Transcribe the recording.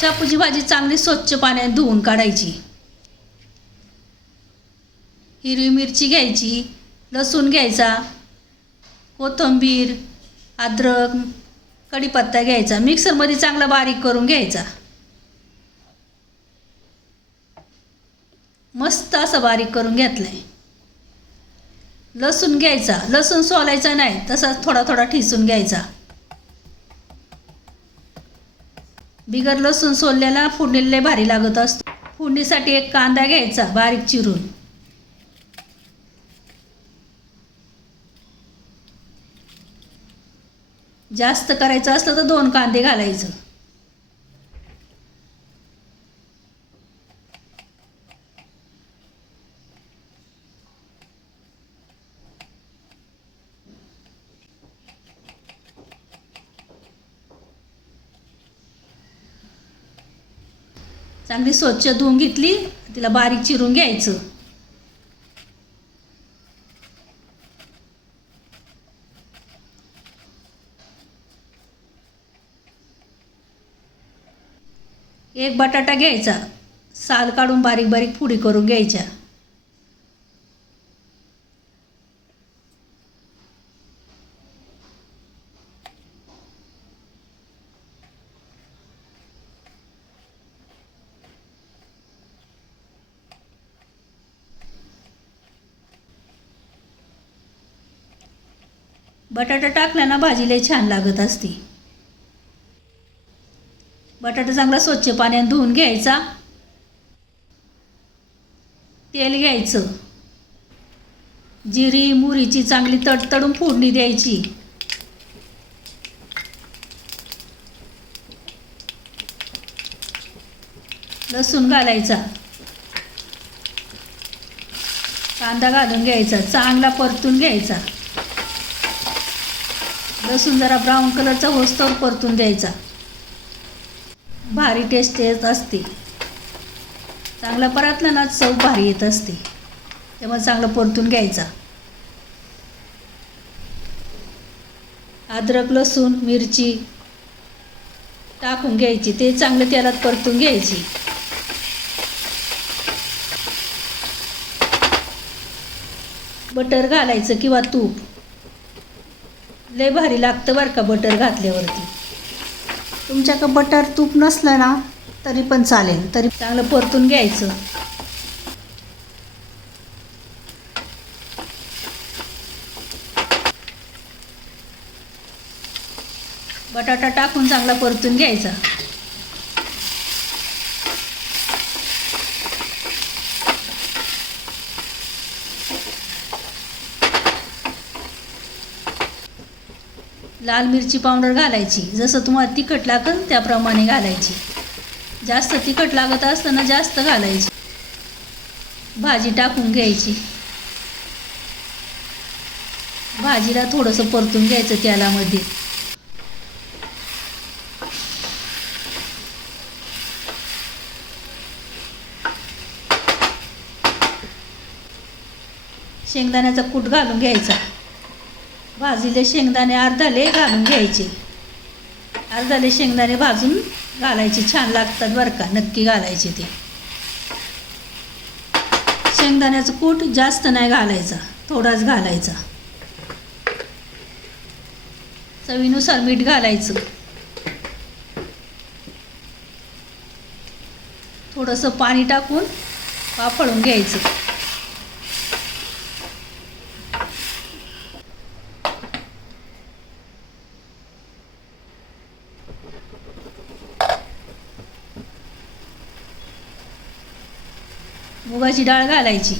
शापूची भाजी चांगली स्वच्छ पाण्यात धुवून काढायची. हिरवी मिरची घ्यायची, लसूण घ्यायचा, कोथिंबीर, अद्रक, कढीपत्ता घ्यायचा. मिक्सरमध्ये चांगला बारीक करून घ्यायचा. मस्त असं बारीक करून घेतलंय. लसूण घ्यायचा, लसूण सोलायचा नाही, तसाच थोडा थोडा ठिसून घ्यायचा. बिगर लसूण सोललेला फोडणीला भारी लागत असतो. फोडणीसाठी एक कांदा घ्यायचा बारीक चिरून. जास्त करायचं असलं तर 2 कांदे घालायचं. चांगली स्वच्छ धुवून घेतली, तिला बारीक चिरून घ्यायचं. एक बटाटा घ्यायचा, साल काढून बारीक बारीक फोडी करून घ्यायच्या. बटाटा टाकल्यानं भाजी लई छान लागत असते. बटाटा चांगला स्वच्छ पाण्यात धुवून घ्यायचा. तेल घ्यायचं. जिरी मोहरीची चांगली तडतडून फोडणी द्यायची. लसूण घालायचा. कांदा घालून घ्यायचा, चांगला परतून घ्यायचा. लसूण जरा ब्राऊन कलरचा होस्तोवर परतून द्यायचा. भारी टेस्ट येत असते. चांगला परतला ना चव भारी येत असते. त्यामुळे चांगलं परतून घ्यायचा. अद्रक, लसूण, मिरची टाकून घ्यायची. ते चांगलं तेलात परतून घ्यायची. बटर घालायचं किंवा तूप. लय भारी लागतं बरं का बटर घातल्यावरती. तुमच्याकडं बटर तूप नसलं ना तरी पण चालेल. तरी चांगलं परतून घ्यायचं. बटाटा टाकून चांगला परतून घ्यायचा. लाल मिरची पावडर घालायची. जसं तुम्हाला तिखट लागेल त्याप्रमाणे घालायची. जास्त तिखट लागत असताना जास्त घालायची. भाजी टाकून घ्यायची. भाजीला थोडंसं परतून घ्यायचं तेलामध्ये. शेंगदाण्याचा कूट घालून घ्यायचा. भाजीले शेंगदाणे अर्धाले घालून घ्यायचे. अर्धाले शेंगदाणे भाजून घालायचे. छान लागतात बरं का, नक्की घालायचे ते. शेंगदाण्याचं कूट जास्त नाही घालायचा, थोडाच घालायचा. चवीनुसार मीठ घालायचं. थोडंसं पाणी टाकून वाफळून घ्यायचं. मुगाची डाळ घालायची.